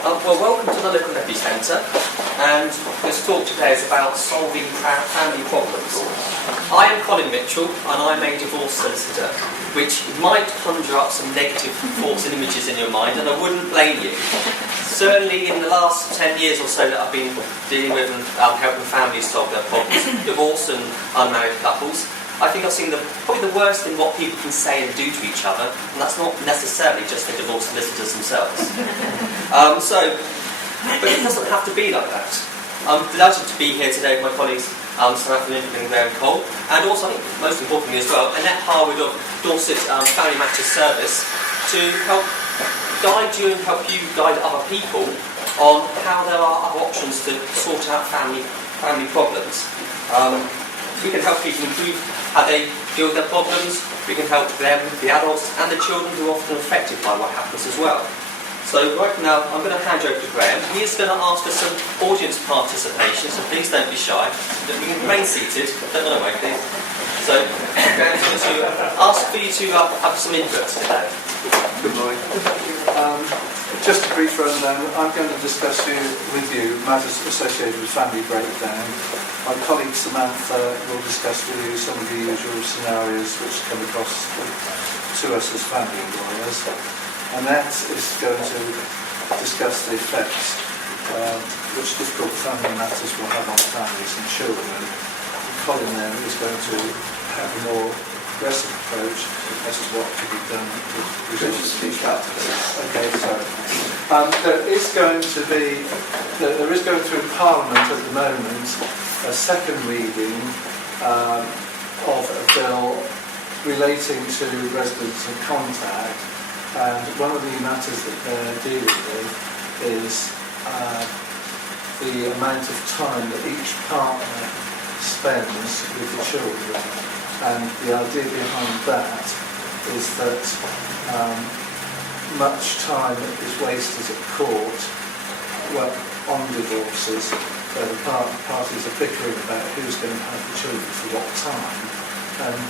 Well, welcome to the Local Nephew Centre, and this talk today is about solving family problems. I am Colin Mitchell, and I'm a divorce solicitor, which might conjure up some negative thoughts and images in your mind, and I wouldn't blame you. Certainly in the last 10 years or so that I've been dealing with and helping families solve their problems, divorce and unmarried couples, I think I've seen probably the worst in what people can say and do to each other, and that's not necessarily just the divorce solicitors themselves. But it doesn't have to be like that. I'm delighted to be here today with my colleagues Samantha Lincoln and Graham Cole, and also, I think most importantly as well, Annette Harwood of Dorset Family Matters Service, to help guide you and help you guide other people on how there are other options to sort out family problems. We can help people improve how they deal with their problems. We can help them, the adults and the children who are often affected by what happens as well. So right now I'm going to hand you over to Graham. He is going to ask for some audience participation, so please don't be shy. You can remain seated, don't run away please. So Graham's going to ask for you to have some input today. Good morning. Just a brief rundown. I'm going to discuss with you matters associated with family breakdown. My colleague Samantha will discuss with you some of the usual scenarios which come across to us as family lawyers. Annette is going to discuss the effects which difficult family matters will have on families and children. Colin then is going to have a more aggressive approach as to what can be done with speech practice. Okay, so there is going through Parliament at the moment a second reading of a bill relating to residence and contact, and one of the matters that they're dealing with is the amount of time that each partner spends with the children. And the idea behind that is that much time is wasted at court on divorces, where the parties are bickering about who's going to have the children for what time. And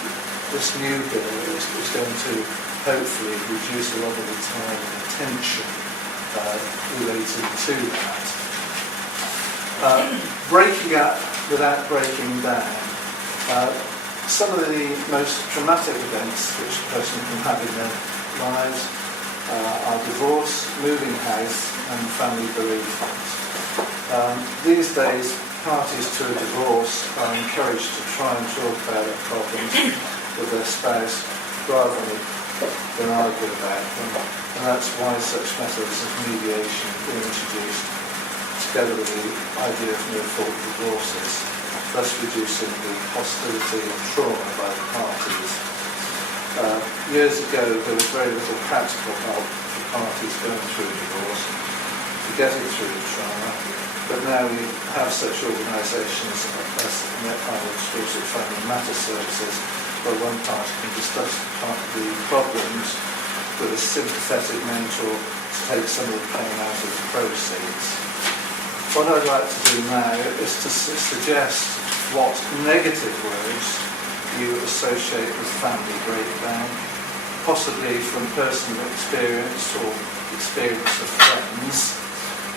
this new bill is going to hopefully reduce a lot of the time and attention related to that. Breaking up without breaking down. Some of the most traumatic events which a person can have in their lives are divorce, moving house and family bereavement. These days, parties to a divorce are encouraged to try and talk about their problems with their spouse rather than argue about them, and that's why such methods of mediation have been introduced together with the idea of no-fault divorces, thus reducing the hostility and trauma by the parties. Years ago, there was very little practical help for parties going through a divorce to getting through the trauma, but now we have such organisations as Annette Harwood's Dorset Family Matters Services, where one party can discuss the problems with a sympathetic mentor to take some of the pain out of the proceeds. What I'd like to do now is to suggest what negative words you associate with family breakdown, possibly from personal experience or experience of friends.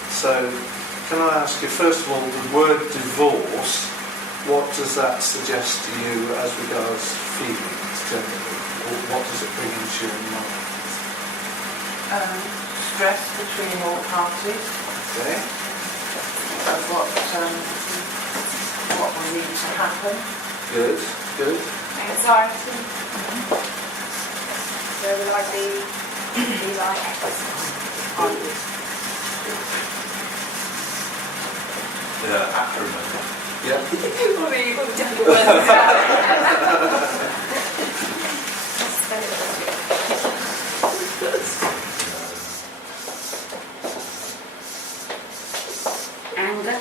So, can I ask you, first of all, the word divorce, what does that suggest to you as regards feelings generally? Or what does it bring into your mind? Stress between all parties. Okay. Of what will need to happen. Good. Anxiety. Where will I be like? Acrimony. Yeah. You've got the difficult words. Anger.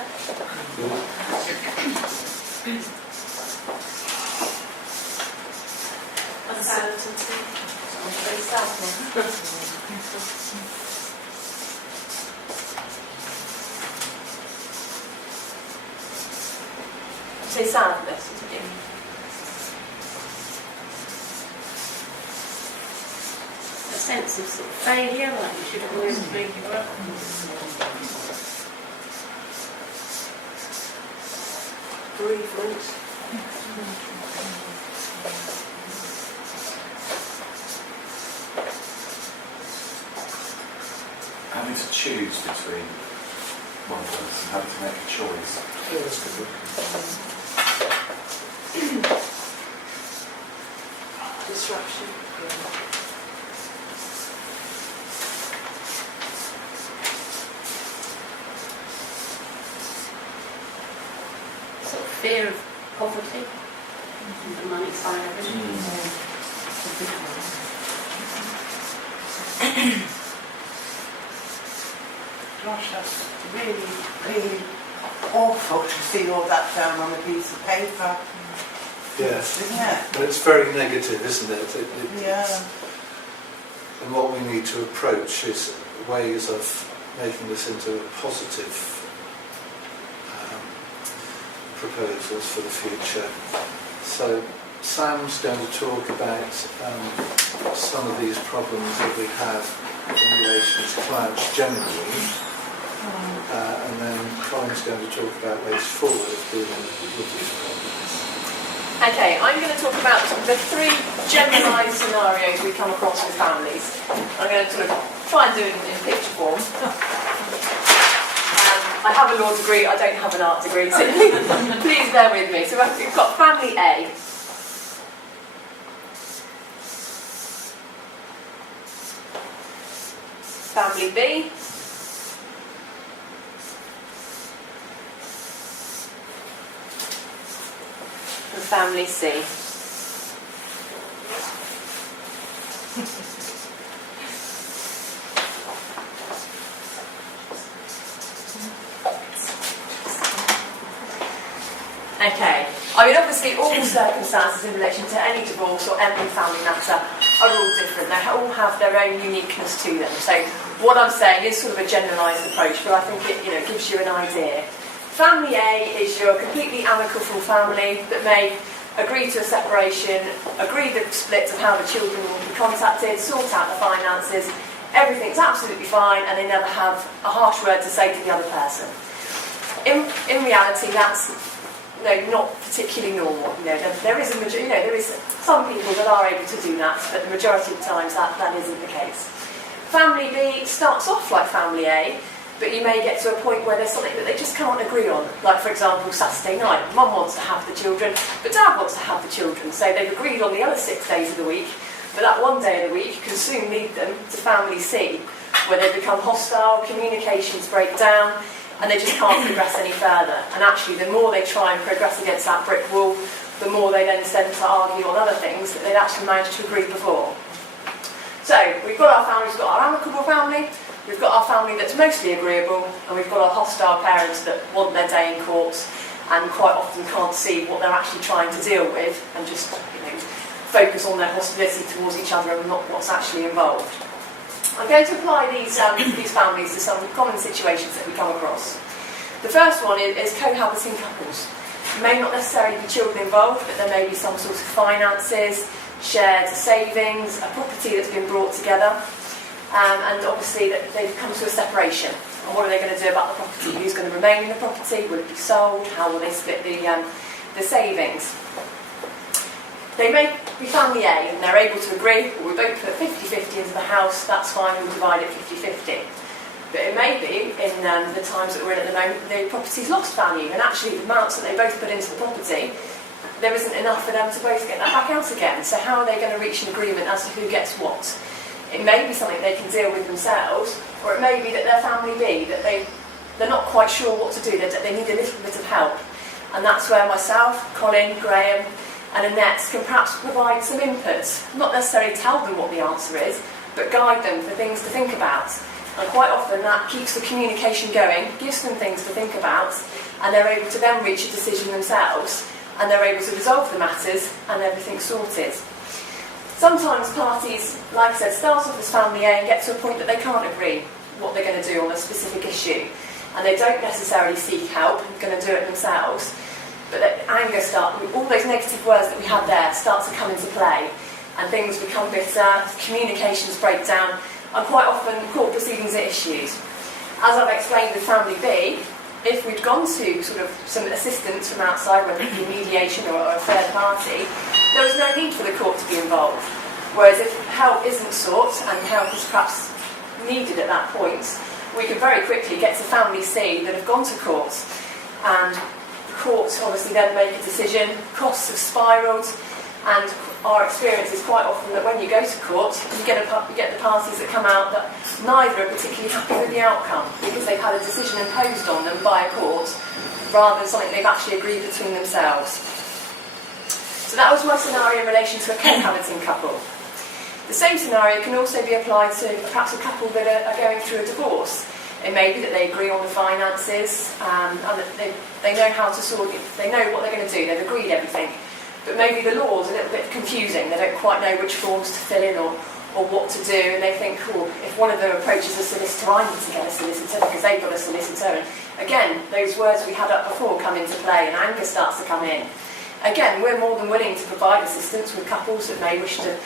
Uncertainty. Say sadness, isn't it? A sense of failure, like you should always make it up. bereavement. Having to choose between one person, having to make a choice. Yeah, that's a good one. Disruption. Sort of fear of poverty, the money side of it. Gosh, that's really, really awful to see all that down on a piece of paper, Yes. isn't it? But it's very negative, isn't it? Yeah. And what we need to approach is ways of making this into positive proposals for the future. So Sam's going to talk about some of these problems that we have in relation to clients generally, and then Colin's going to talk about ways forward of dealing with these problems. Okay, I'm going to talk about the 3 generalised scenarios we come across with families. I'm going to sort of try and do it in picture form. I have a law degree, I don't have an art degree, so please bear with me. So we've got family A. Family B. And family C. Okay, I mean obviously all the circumstances in relation to any divorce or any family matter are all different. They all have their own uniqueness to them. So what I'm saying is sort of a generalised approach, but I think it gives you an idea. Family A is your completely amicable family that may agree to a separation, agree the split of how the children will be contacted, sort out the finances, everything's absolutely fine, and they never have a harsh word to say to the other person. In reality, that's not particularly normal. There is some people that are able to do that, but the majority of the times that isn't the case. Family B starts off like family A, but you may get to a point where there's something that they just can't agree on. Like, for example, Saturday night, Mum wants to have the children, but Dad wants to have the children. So they've agreed on the other 6 days of the week, but that one day of the week can soon lead them to family C, where they become hostile, communications break down, and they just can't progress any further. And actually, the more they try and progress against that brick wall, the more they then tend to argue on other things that they'd actually managed to agree before. So, we've got our family, we've got our amicable family, we've got our family that's mostly agreeable, and we've got our hostile parents that want their day in court and quite often can't see what they're actually trying to deal with and just focus on their hostility towards each other and not what's actually involved. I'm going to apply these families to some common situations that we come across. The first one is cohabiting couples. There may not necessarily be children involved, but there may be some sort of finances, shared savings, a property that's been brought together, and obviously that they've come to a separation. And what are they going to do about the property? Who's going to remain in the property? Will it be sold? How will they split the savings? They may be family A and they're able to agree, well, we both put 50-50 into the house, that's fine, we'll divide it 50-50. But it may be, in the times that we're in at the moment, the property's lost value, and actually the amounts that they both put into the property, there isn't enough for them to both get that back out again. So how are they going to reach an agreement as to who gets what? It may be something they can deal with themselves, or it may be that their family B, that they're not quite sure what to do, they need a little bit of help. And that's where myself, Colin, Graham, and Annette can perhaps provide some input, not necessarily tell them what the answer is, but guide them for things to think about. And quite often that keeps the communication going, gives them things to think about, and they're able to then reach a decision themselves, and they're able to resolve the matters, and everything's sorted. Sometimes parties, like I said, start off as family A and get to a point that they can't agree what they're going to do on a specific issue, and they don't necessarily seek help, they're going to do it themselves. But that anger all those negative words that we had there start to come into play, and things become bitter, communications break down, and quite often court proceedings are issued. As I've explained with family B, if we'd gone to sort of some assistance from outside, whether it be mediation or a third party, there was no need for the court to be involved. Whereas if help isn't sought and help is perhaps needed at that point, we can very quickly get to family C that have gone to court, and the court obviously then make a decision. Costs have spiralled, and our experience is quite often that when you go to court, you get the parties that come out that neither are particularly happy with the outcome because they've had a decision imposed on them by a court rather than something they've actually agreed between themselves. So that was my scenario in relation to a cohabiting couple. The same scenario can also be applied to perhaps a couple that are going through a divorce. It may be that they agree on the finances and that they know how to sort it, they know what they're going to do, they've agreed everything. But maybe the law's a little bit confusing, they don't quite know which forms to fill in or what to do, and they think, oh, if one of them approaches a solicitor, I need to get a solicitor because they've got a solicitor. And again, those words we had up before come into play and anger starts to come in. Again, we're more than willing to provide assistance with couples that may wish to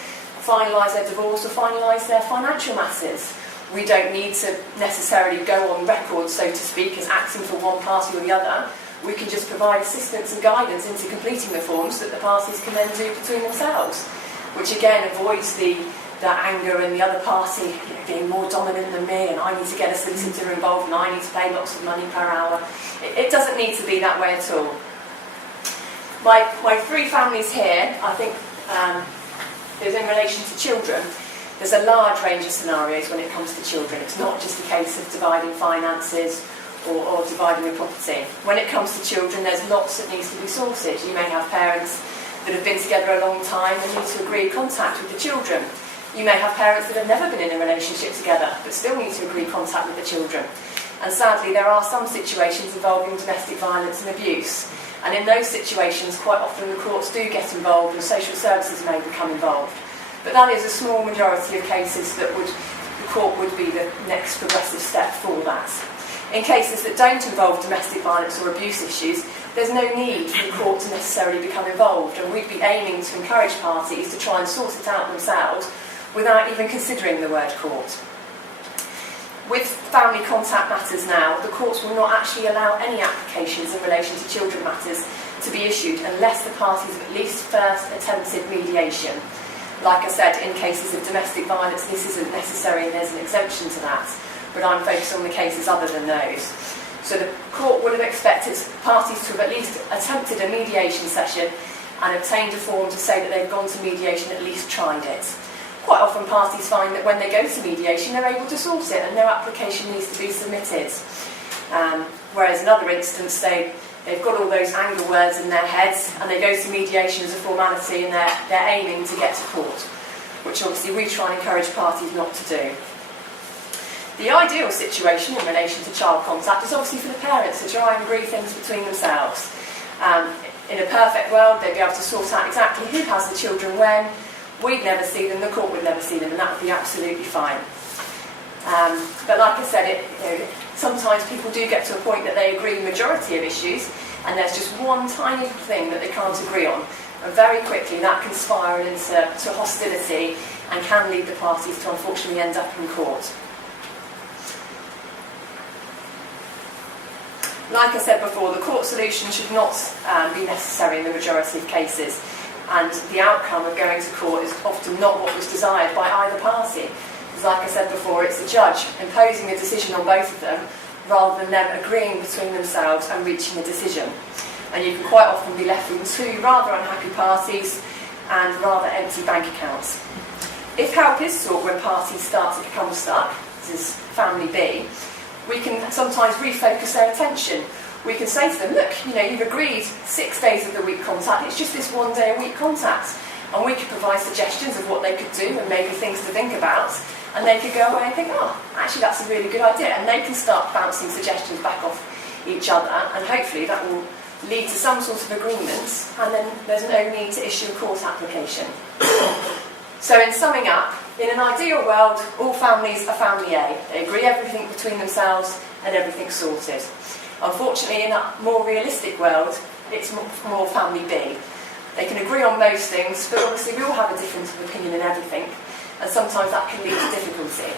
finalise their divorce or finalise their financial matters. We don't need to necessarily go on record, so to speak, as acting for one party or the other. We can just provide assistance and guidance into completing the forms that the parties can then do between themselves, which again avoids that anger and the other party being more dominant than me, and I need to get a solicitor involved and I need to pay lots of money per hour. It doesn't need to be that way at all. My three families here, I think, is in relation to children. There's a large range of scenarios when it comes to children. It's not just a case of dividing finances or dividing a property. When it comes to children, there's lots that needs to be sorted. You may have parents that have been together a long time and need to agree contact with the children. You may have parents that have never been in a relationship together but still need to agree contact with the children. And sadly, there are some situations involving domestic violence and abuse. And in those situations, quite often the courts do get involved and social services may become involved. But that is a small majority of cases that the court would be the next progressive step for that. In cases that don't involve domestic violence or abuse issues, there's no need for the court to necessarily become involved, and we'd be aiming to encourage parties to try and sort it out themselves without even considering the word court. With family contact matters now, the courts will not actually allow any applications in relation to children matters to be issued unless the parties have at least first attempted mediation. Like I said, in cases of domestic violence, this isn't necessary and there's an exemption to that, but I'm focused on the cases other than those. So the court would have expected parties to have at least attempted a mediation session and obtained a form to say that they've gone to mediation, at least tried it. Quite often parties find that when they go to mediation, they're able to sort it and no application needs to be submitted. Whereas in other instances, they've got all those anger words in their heads and they go to mediation as a formality and they're aiming to get to court, which obviously we try and encourage parties not to do. The ideal situation in relation to child contact is obviously for the parents to try and agree things between themselves. In a perfect world, they'd be able to sort out exactly who has the children when. We'd never see them, the court would never see them, and that would be absolutely fine. But like I said, sometimes people do get to a point that they agree majority of issues, and there's just one tiny thing that they can't agree on. And very quickly that can spiral into hostility and can lead the parties to unfortunately end up in court. Like I said before, the court solution should not be necessary in the majority of cases, and the outcome of going to court is often not what was desired by either party. Because like I said before, it's the judge imposing a decision on both of them rather than them agreeing between themselves and reaching a decision. And you can quite often be left with two rather unhappy parties and rather empty bank accounts. If help is sought when parties start to become stuck, this is family B, we can sometimes refocus their attention. We can say to them, look, you've agreed 6 days of the week contact, it's just this 1 day a week contact. And we could provide suggestions of what they could do and maybe things to think about. And they could go away and think, oh, actually that's a really good idea. And they can start bouncing suggestions back off each other, and hopefully that will lead to some sort of agreement, and then there's no need to issue a court application. So in summing up, in an ideal world, all families are family A. They agree everything between themselves and everything's sorted. Unfortunately, in a more realistic world, it's more family B. They can agree on most things, but obviously we all have a difference of opinion in everything, and sometimes that can lead to difficulty.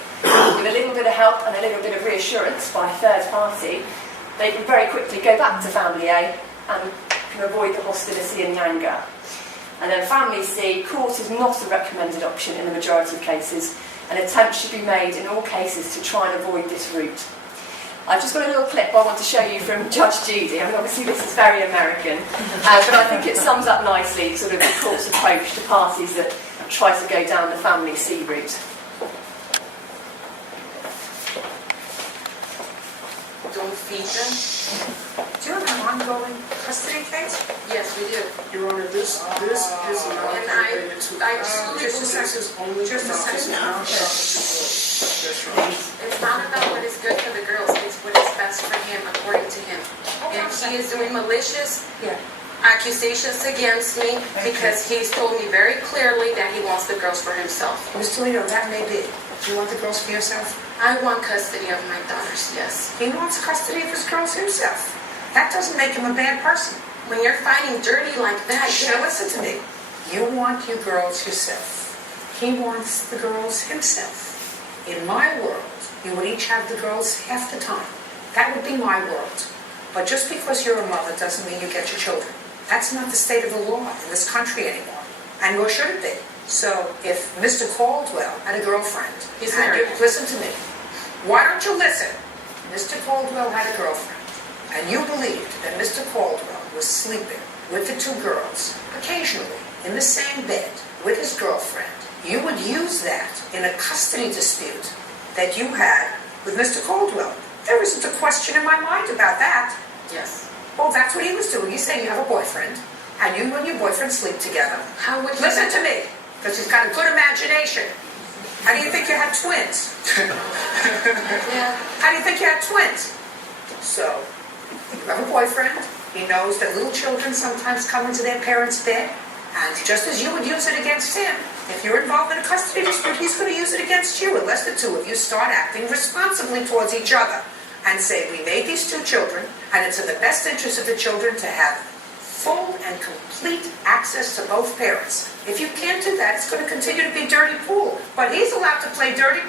With a little bit of help and a little bit of reassurance by a third party, they can very quickly go back to family A and can avoid the hostility and the anger. And then family C, court is not a recommended option in the majority of cases. An attempt should be made in all cases to try and avoid this route. I've just got a little clip I want to show you from Judge Judy. I mean, obviously this is very American, but I think it sums up nicely sort of the court's approach to parties that try to go down the family C route. Don't feed them. Do you have an ongoing custody case? Yes, we do. Your Honor, this is not And related to I custody. just a This is only just a about this second. now. Yes, Your Honor. It's not about what is good for the girls, it's what is best for him, according to him. And he is doing malicious accusations against me because he's told me very clearly that he wants the girls for himself. Ms. Toledo, that may be. Do you want the girls for yourself? I want custody of my daughters, yes. He wants custody of his girls himself. That doesn't make him a bad person. When you're fighting dirty like that, Now listen to me. You want your girls yourself. He wants the girls himself. In my world, you would each have the girls half the time. That would be my world. But just because you're a mother doesn't mean you get your children. That's not the state of the law in this country anymore. And nor should it be. So if Mr. Caldwell had a girlfriend, He's married. Listen to me. Why don't you listen? Mr. Caldwell had a girlfriend, and you believed that Mr. Caldwell was sleeping with the two girls, occasionally in the same bed with his girlfriend. You would use that in a custody dispute that you had with Mr. Caldwell. There isn't a question in my mind about that. Yes. Well, that's what he was doing. He's saying you have a boyfriend, and you and your boyfriend sleep together. How would he... Listen to me, because he's got a good imagination. How do you think you had twins? Yeah. How do you think you had twins? So, you have a boyfriend. He knows that little children sometimes come into their parents' bed. And just as you would use it against him, if you're involved in a custody dispute, he's going to use it against you unless the two of you start acting responsibly towards each other and say, we made these two children, and it's in the best interest of the children to have full and complete access to both parents. If you can't do that, it's going to continue to be dirty pool. But he's allowed to play dirty